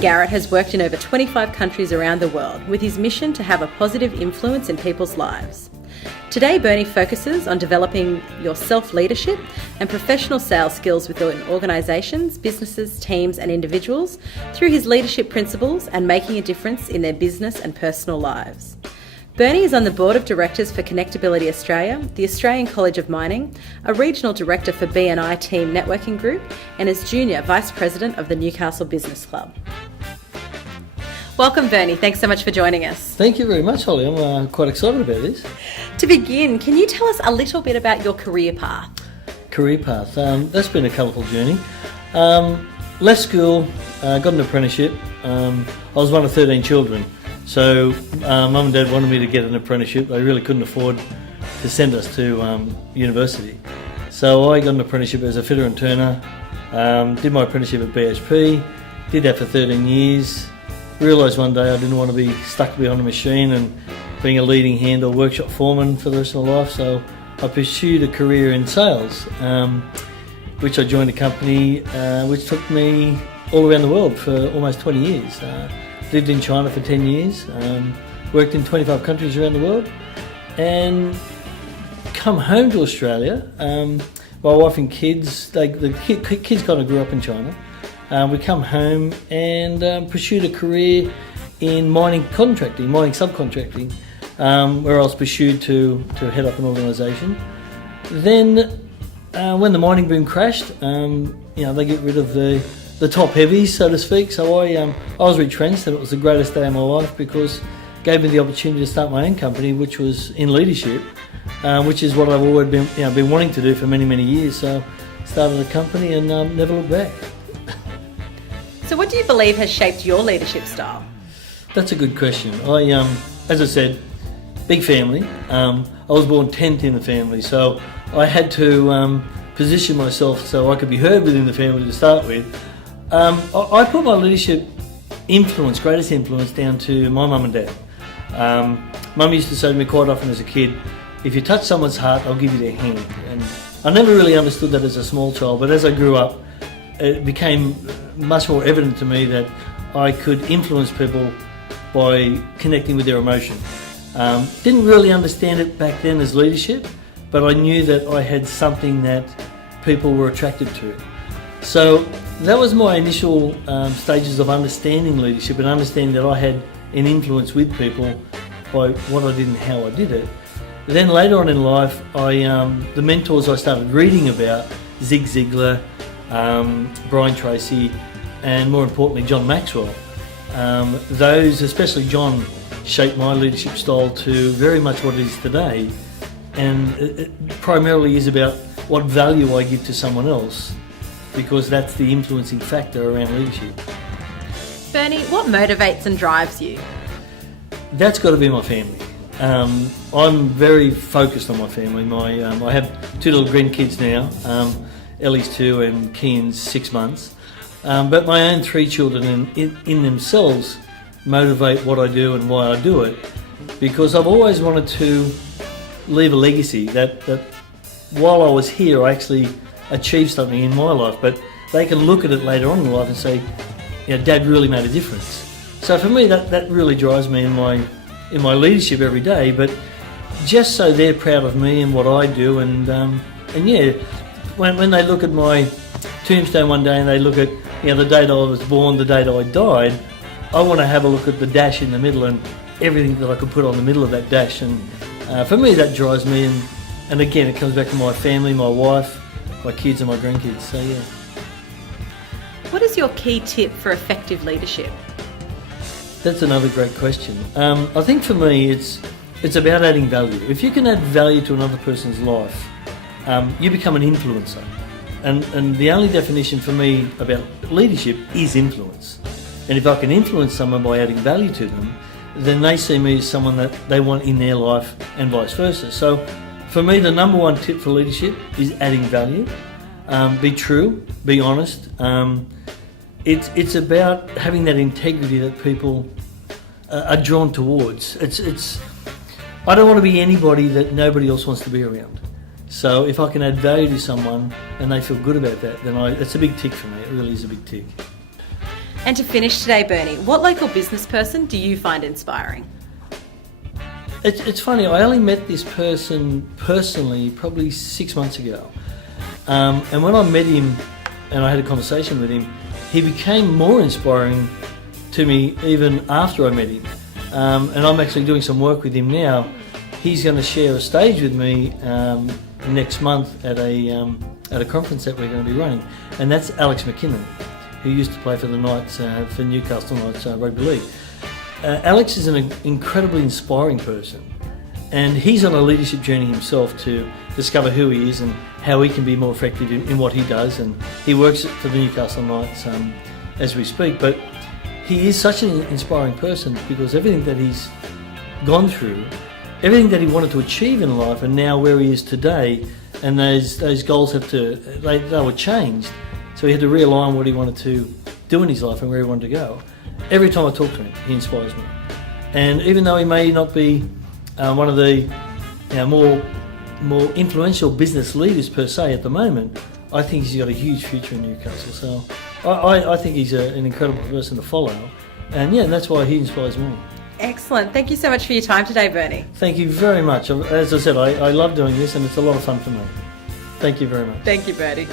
Garrett has worked in over 25 countries around the world with his mission to have a positive influence in people's lives. Today, Bernie focuses on developing your self-leadership and professional sales skills within organisations, businesses, teams and individuals through his leadership principles and making a difference in their business and personal lives. Bernie is on the Board of Directors for Connectability Australia, the Australian College of Mining, a Regional Director for BNI Team Networking Group, and is Junior Vice President of the Newcastle Business Club. Welcome, Bernie. Thanks so much for joining us. Thank you very much, Holly. I'm quite excited about this. To begin, can you tell us a little bit about your career path? Career path. That's been a colourful journey. Left school, got an apprenticeship. I was one of 13 children. So Mum and Dad wanted me to get an apprenticeship. They really couldn't afford to send us to university. So I got an apprenticeship as a fitter and turner, did my apprenticeship at BHP, did that for 13 years, realised one day I didn't want to be stuck behind a machine and being a leading hand or workshop foreman for the rest of my life, so I pursued a career in sales, which I joined a company which took me all around the world for almost 20 years. Lived in China for 10 years, worked in 25 countries around the world, and come home to Australia. My wife and kids, the kids kind of grew up in China. We come home and pursued a career in mining contracting, mining subcontracting, where I was pursued to head up an organisation. Then, when the mining boom crashed, they get rid of the top heavies, so to speak. So I was retrenched, and it was the greatest day of my life because it gave me the opportunity to start my own company, which was in leadership, which is what I've always been wanting to do for many, many years. So started a company and never looked back. So what do you believe has shaped your leadership style? That's a good question. As I said, big family. I was born 10th in the family, so I had to position myself so I could be heard within the family to start with. I put my leadership influence, greatest influence, down to my mum and dad. Mum used to say to me quite often as a kid, if you touch someone's heart, I'll give you their hand. And I never really understood that as a small child, but as I grew up, it became much more evident to me that I could influence people by connecting with their emotion. Didn't really understand it back then as leadership, but I knew that I had something that people were attracted to. So that was my initial stages of understanding leadership and understanding that I had an influence with people by what I did and how I did it. Then later on in life, the mentors I started reading about, Zig Ziglar, Brian Tracy, and more importantly John Maxwell. Those, especially John, shaped my leadership style to very much what it is today, and it primarily is about what value I give to someone else, because that's the influencing factor around leadership. Bernie, what motivates and drives you? That's got to be my family. I'm very focused on my family. I have two little grandkids now. Ellie's 2 and Kian's 6 months. But my own 3 children in themselves motivate what I do and why I do it, because I've always wanted to leave a legacy that while I was here I actually achieved something in my life, but they can look at it later on in life and say, Dad really made a difference. So for me that really drives me in my leadership every day, but just so they're proud of me and what I do, and when they look at my tombstone one day and they look at the date I was born, the date I died, I want to have a look at the dash in the middle and everything that I could put on the middle of that dash. And for me that drives me, and again it comes back to my family, my wife, my kids and my grandkids. So yeah. What is your key tip for effective leadership? That's another great question. I think for me it's about adding value. If you can add value to another person's life, you become an influencer. And the only definition for me about leadership is influence. And if I can influence someone by adding value to them, then they see me as someone that they want in their life and vice versa. So for me, the number one tip for leadership is adding value. Be true, be honest. It's about having that integrity that people are drawn towards. I don't want to be anybody that nobody else wants to be around. So if I can add value to someone and they feel good about that, then it's a big tick for me. It really is a big tick. And to finish today, Bernie, what local business person do you find inspiring? It's funny, I only met this person personally probably 6 months ago. And when I met him and I had a conversation with him, he became more inspiring to me even after I met him. And I'm actually doing some work with him now. He's going to share a stage with me next month at a conference that we're going to be running. And that's Alex McKinnon, who used to play for the Knights, for Newcastle Knights Rugby League. Alex is an incredibly inspiring person, and he's on a leadership journey himself to discover who he is and how he can be more effective in what he does. And he works for the Newcastle Knights as we speak, but he is such an inspiring person because everything that he's gone through, everything that he wanted to achieve in life, and now where he is today, and those goals they were changed. So he had to realign what he wanted to do in his life and where he wanted to go. Every time I talk to him, he inspires me. And even though he may not be one of the more influential business leaders per se at the moment, I think he's got a huge future in Newcastle. So I think he's an incredible person to follow. And yeah, that's why he inspires me. Excellent. Thank you so much for your time today, Bernie. Thank you very much. As I said, I love doing this and it's a lot of fun for me. Thank you very much. Thank you, Bernie.